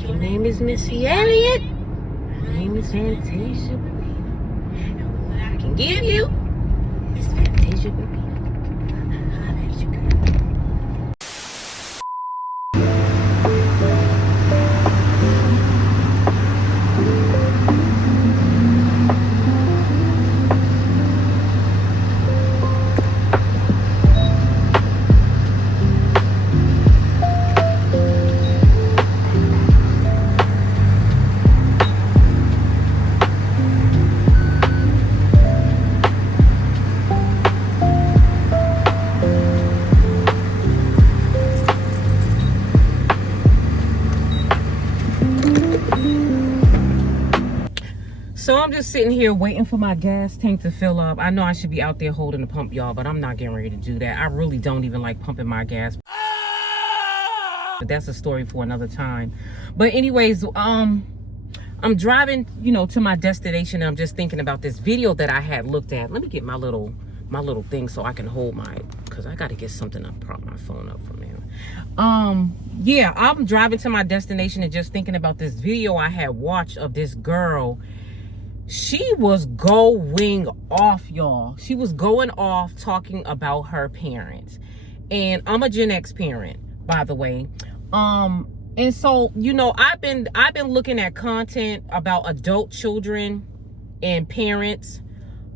Your name is Missy Elliott. My name is Fantasia Barrina. And what I can give you is Fantasia Barrina. Holla at your girl. So I'm just sitting here waiting for my gas tank to fill up. I know I should be out there holding the pump, y'all, but I'm not getting ready to do that. I really don't even like pumping my gas. But that's a story for another time. But anyways, I'm driving, to my destination. And I'm just thinking about this video that I had looked at. Let me get my little thing so I can hold because I got to get something up, prop my phone up from here. Yeah, I'm driving to my destination and just thinking about this video I had watched of this girl. She was going off, y'all. She was going off talking about her parents. And I'm a Gen X parent, by the way. And so, I've been looking at content about adult children and parents.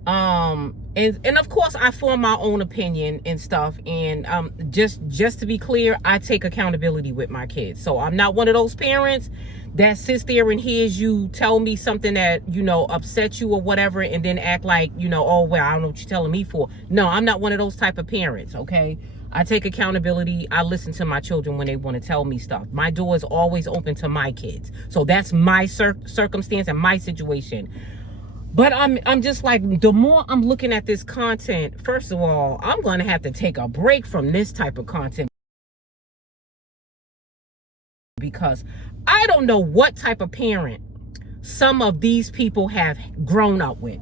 And of course I form my own opinion and stuff. And just to be clear, I take accountability with my kids. So I'm not one of those parents that sits there and hears you tell me something that, upsets you or whatever, and then act like, oh, well, I don't know what you're telling me for. No, I'm not one of those type of parents, okay? I take accountability. I listen to my children when they want to tell me stuff. My door is always open to my kids. So that's my circumstance and my situation. But I'm just like, the more I'm looking at this content, first of all, I'm going to have to take a break from this type of content. Because I don't know what type of parent some of these people have grown up with.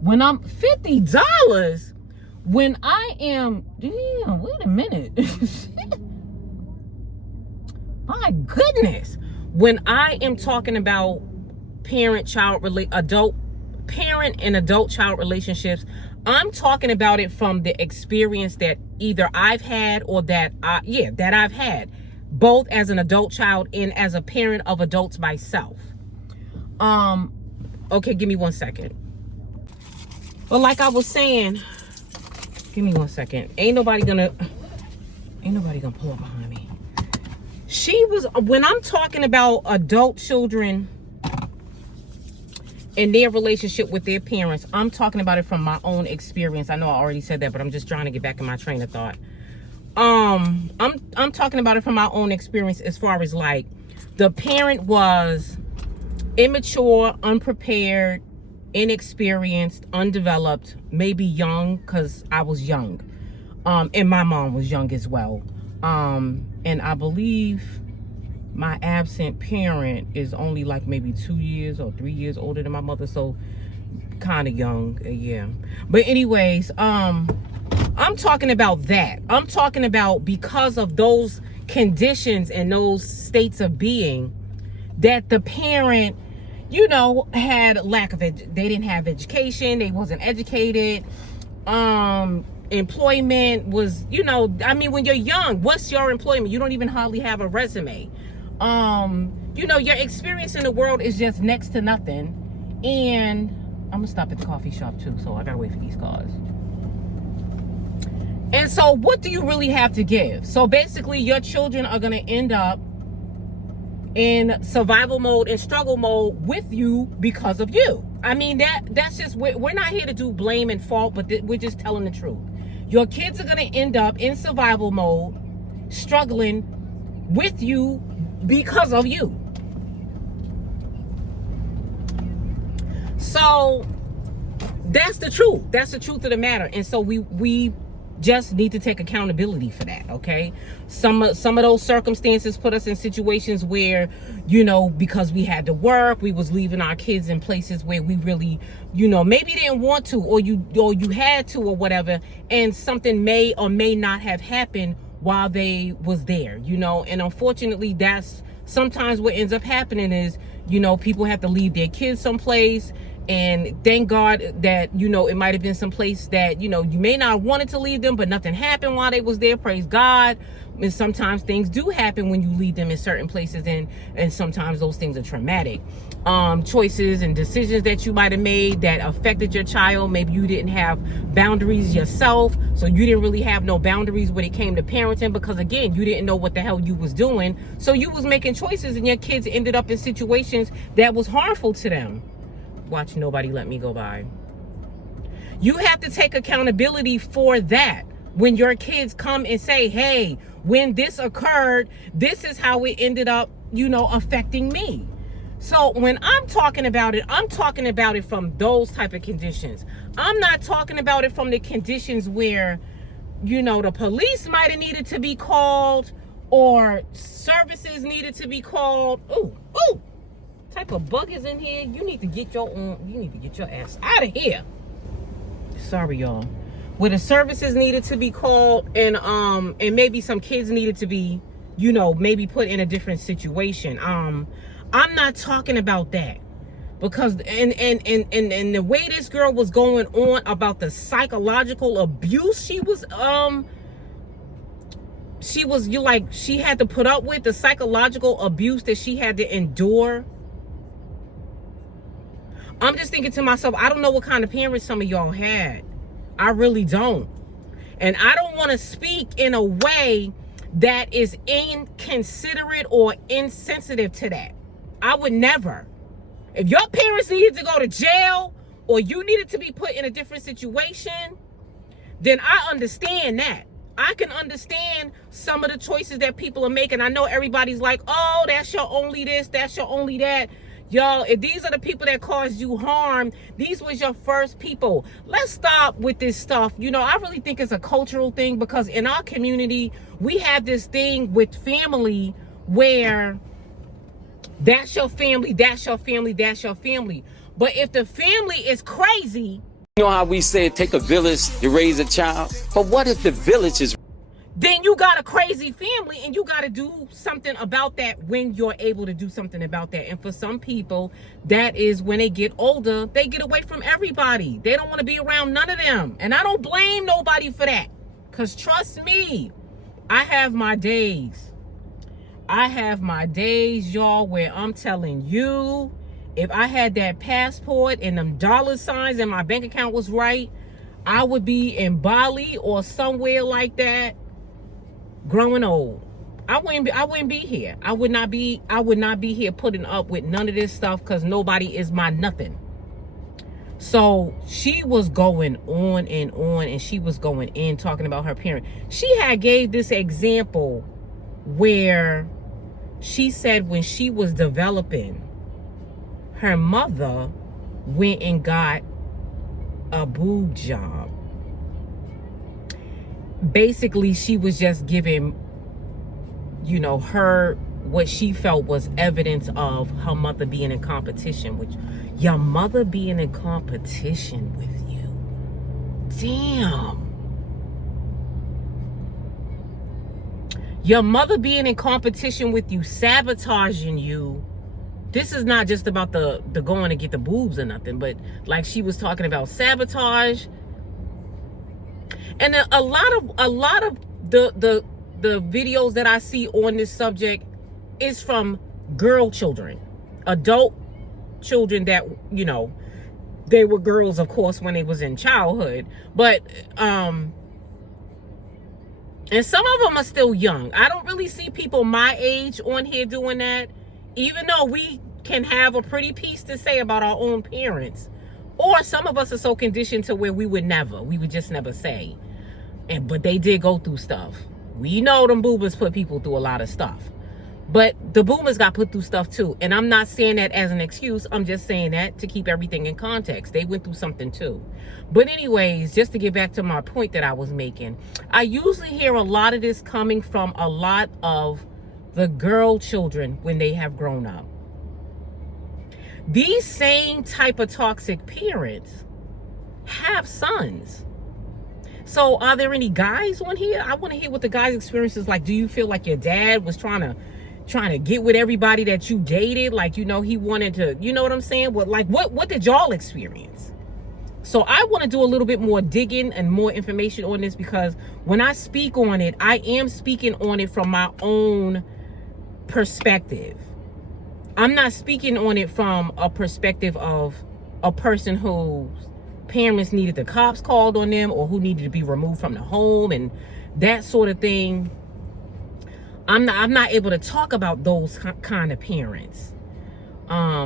When I'm $50, when I am, damn, wait a minute. My goodness. When I am talking about parent and adult child relationships, I'm talking about it from the experience that either I've had or that I've had, both as an adult child and as a parent of adults myself. Okay, give me 1 second. But like I was saying, give me 1 second. Ain't nobody gonna pull up behind me. When I'm talking about adult children and their relationship with their parents, I'm talking about it from my own experience. I know I already said that, but I'm just trying to get back in my train of thought. I'm talking about it from my own experience, as far as like the parent was immature, unprepared, inexperienced, undeveloped, maybe young, because I was young, and my mom was young as well, and I believe my absent parent is only like maybe 2 years or 3 years older than my mother, so kind of young. Yeah, but anyways, I'm talking about that. I'm talking about because of those conditions and those states of being, that the parent, had lack of they didn't have education, they wasn't educated, employment was, when you're young, what's your employment? You don't even hardly have a resume. Your experience in the world is just next to nothing. And I'm gonna stop at the coffee shop too, so I gotta wait for these cars. And so what do you really have to give? So basically your children are going to end up in survival mode and struggle mode with you because of you. I mean, that's just, we're not here to do blame and fault, but we're just telling the truth. Your kids are going to end up in survival mode, struggling with you because of you. So that's the truth. That's the truth of the matter. And so we just need to take accountability for that, okay? Some of those circumstances put us in situations where, because we had to work, we was leaving our kids in places where we really, maybe didn't want to, or you had to, or whatever, and something may or may not have happened while they was there, and unfortunately that's sometimes what ends up happening is, people have to leave their kids someplace. And thank God that, it might have been some place that, you may not have wanted to leave them, but nothing happened while they was there. Praise God. And sometimes things do happen when you leave them in certain places, and sometimes those things are traumatic. Choices and decisions that you might have made that affected your child. Maybe you didn't have boundaries yourself, so you didn't really have no boundaries when it came to parenting, because again, you didn't know what the hell you was doing. So you was making choices, and your kids ended up in situations that was harmful to them. Watch nobody let me go by. You have to take accountability for that. When your kids come and say, hey, when this occurred, this is how it ended up, affecting me. So when I'm talking about it from those type of conditions. I'm not talking about it from the conditions where, the police might have needed to be called or services needed to be called. Ooh. Type of bug is in here. You need to get your ass out of here. Sorry, y'all. Where the services needed to be called, and maybe some kids needed to be, maybe put in a different situation. I'm not talking about that, because and the way this girl was going on about the psychological abuse she had to put up with, the psychological abuse that she had to endure. I'm just thinking to myself, I don't know what kind of parents some of y'all had. I really don't. And I don't want to speak in a way that is inconsiderate or insensitive to that. I would never. If your parents needed to go to jail or you needed to be put in a different situation, then I understand that. I can understand some of the choices that people are making. I know everybody's like, oh, that's your only this, that's your only that. Y'all, if these are the people that caused you harm, these was your first people. Let's stop with this stuff. I really think it's a cultural thing, because in our community, we have this thing with family where that's your family, that's your family, that's your family. But if the family is crazy, you know how we say it take a village to raise a child? But what if the village is... Then you got a crazy family, and you got to do something about that when you're able to do something about that. And for some people, that is when they get older, they get away from everybody. They don't want to be around none of them. And I don't blame nobody for that, because trust me, I have my days. I have my days, y'all, where I'm telling you, if I had that passport and them dollar signs and my bank account was right, I would be in Bali or somewhere like that, growing old. I wouldn't be here. I would not be here putting up with none of this stuff, because nobody is my nothing. So she was going on, and she was going in talking about her parent. She had gave this example where she said when she was developing, her mother went and got a boob job. Basically, she was just giving, her what she felt was evidence of her mother being in competition with your mother being in competition with you. Damn. Your mother being in competition with you, sabotaging you. This is not just about the going to get the boobs or nothing, but like she was talking about sabotage. And a lot of the videos that I see on this subject is from girl children, adult children that, they were girls, of course, when they was in childhood. But, and some of them are still young. I don't really see people my age on here doing that, even though we can have a pretty piece to say about our own parents. Or some of us are so conditioned to where we would just never say. But they did go through stuff. We know them boomers put people through a lot of stuff. But the boomers got put through stuff too. And I'm not saying that as an excuse. I'm just saying that to keep everything in context. They went through something too. But anyways, just to get back to my point that I was making, I usually hear a lot of this coming from a lot of the girl children when they have grown up. These same type of toxic parents have sons. So are there any guys on here? I want to hear what the guys' experience is like. Do you feel like your dad was trying to, trying to get with everybody that you dated. Like, you know, he wanted to, you know what I'm saying? What did y'all experience? So I want to do a little bit more digging and more information on this, because when I speak on it, I am speaking on it from my own perspective. I'm not speaking on it from a perspective of a person whose parents needed the cops called on them, or who needed to be removed from the home and that sort of thing. I'm not able to talk about those kind of parents.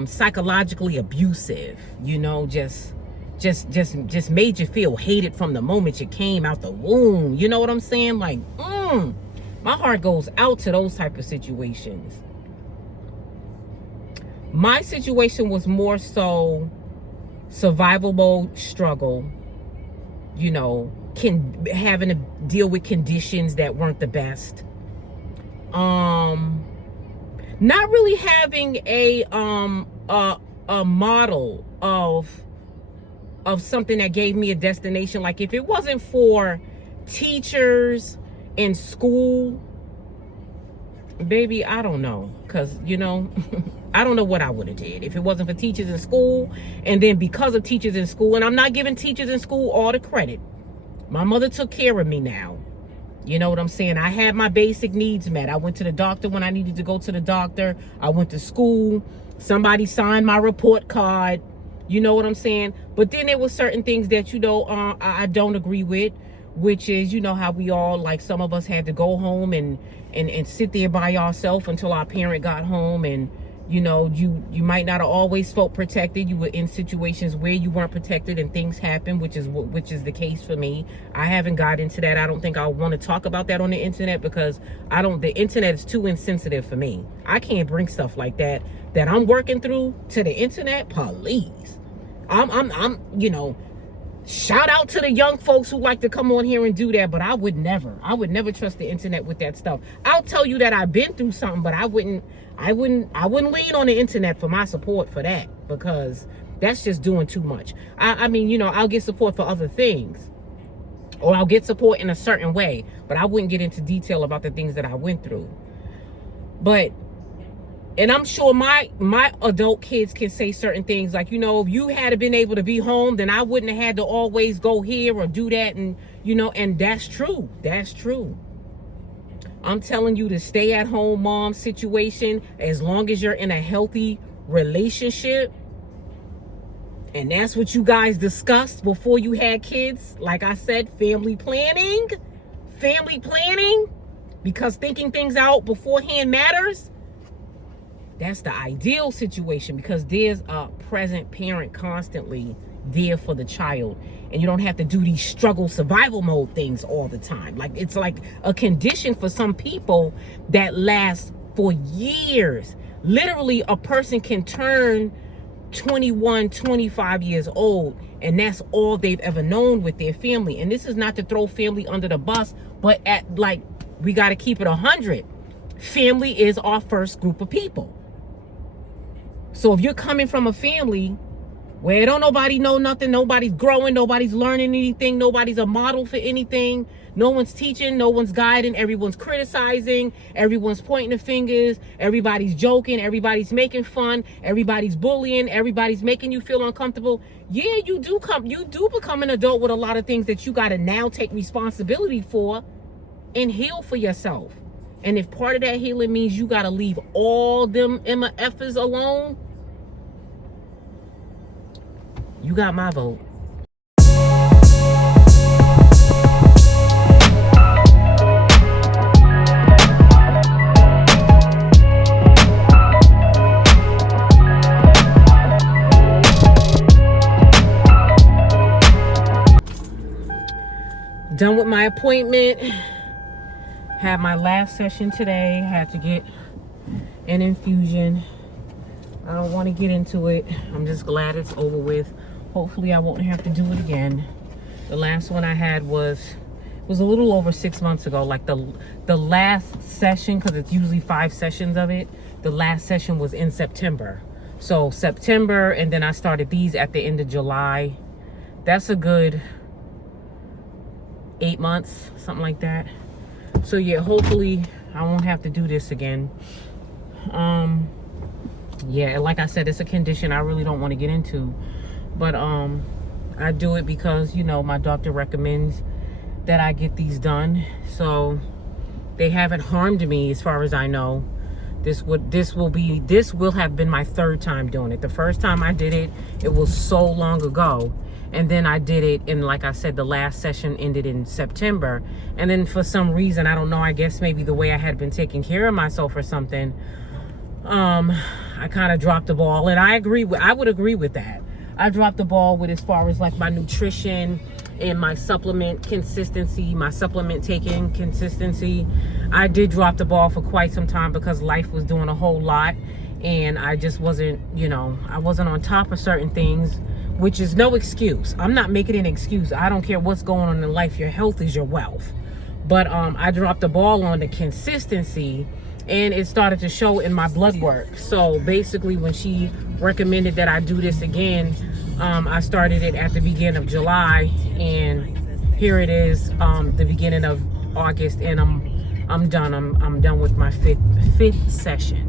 Psychologically abusive, you know, just made you feel hated from the moment you came out the womb. You know what I'm saying? Like, my heart goes out to those type of situations. My situation was more so survival mode struggle, you know, having to deal with conditions that weren't the best. Not really having a model of something that gave me a destination. Like, if it wasn't for teachers in school, baby, I don't know, because, you know, I don't know what I would have did if it wasn't for teachers in school. And then because of teachers in school, and I'm not giving teachers in school all the credit, my mother took care of me now. You know what I'm saying? I had my basic needs met. I went to the doctor when I needed to go to the doctor. I went to school. Somebody signed my report card. You know what I'm saying? But then there were certain things that, you know, I don't agree with, which is, you know, how we all, like, some of us had to go home and sit there by ourselves until our parent got home. And, you know, you might not have always felt protected. You were in situations where you weren't protected and things happen, which is the case for me. I haven't got into that. I don't think I want to talk about that on the internet, because the internet is too insensitive for me. I can't bring stuff like that I'm working through to the internet. Please. I'm you know, shout out to the young folks who like to come on here and do that, but I would never trust the internet with that stuff. I'll tell you that I've been through something, but I wouldn't lean on the internet for my support for that, because that's just doing too much. I mean, you know, I'll get support for other things, or I'll get support in a certain way, but I wouldn't get into detail about the things that I went through. And I'm sure my adult kids can say certain things like, you know, if you had been able to be home, then I wouldn't have had to always go here or do that. And, you know, and that's true. That's true. I'm telling you, the stay at home mom situation, as long as you're in a healthy relationship, and that's what you guys discussed before you had kids. Like I said, family planning, because thinking things out beforehand matters. That's the ideal situation, because there's a present parent constantly there for the child, and you don't have to do these struggle survival mode things all the time. Like, it's like a condition for some people that lasts for years. Literally, a person can turn 21, 25 years old, and that's all they've ever known with their family. And this is not to throw family under the bus, but we got to keep it 100. Family is our first group of people. So if you're coming from a family where don't nobody know nothing, nobody's growing, nobody's learning anything, nobody's a model for anything, no one's teaching, no one's guiding, everyone's criticizing, everyone's pointing the fingers, everybody's joking, everybody's making fun, everybody's bullying, everybody's making you feel uncomfortable. Yeah, you do become an adult with a lot of things that you got to now take responsibility for and heal for yourself. And if part of that healing means you got to leave all them MFers alone, you got my vote. Done with my appointment. Had my last session today. Had to get an infusion. I don't want to get into it. I'm just glad it's over with. Hopefully I won't have to do it again. The last one I had was a little over 6 months ago. Like the last session, because it's usually 5 sessions of it, the last session was in September. So September, and then I started these at the end of July. That's a good 8 months, something like that. So yeah, hopefully I won't have to do this again. Yeah, like I said, it's a condition I really don't want to get into, but I do it because, you know, my doctor recommends that I get these done. So they haven't harmed me as far as I know. This will have been my third time doing it. The first time I did it, it was so long ago. And then I did it, and like I said, the last session ended in September. And then for some reason, I don't know, I guess maybe the way I had been taking care of myself or something, I kind of dropped the ball. And I would agree with that. I dropped the ball with as far as like my nutrition and my supplement consistency, my supplement taking consistency. I did drop the ball for quite some time because life was doing a whole lot, and I just wasn't, you know, I wasn't on top of certain things, which is no excuse. I'm not making an excuse. I don't care what's going on in life. Your health is your wealth. But I dropped the ball on the consistency, and it started to show in my blood work. So basically, when she recommended that I do this again, I started it at the beginning of July, and here it is, the beginning of August, and I'm done. I'm done with my fifth session.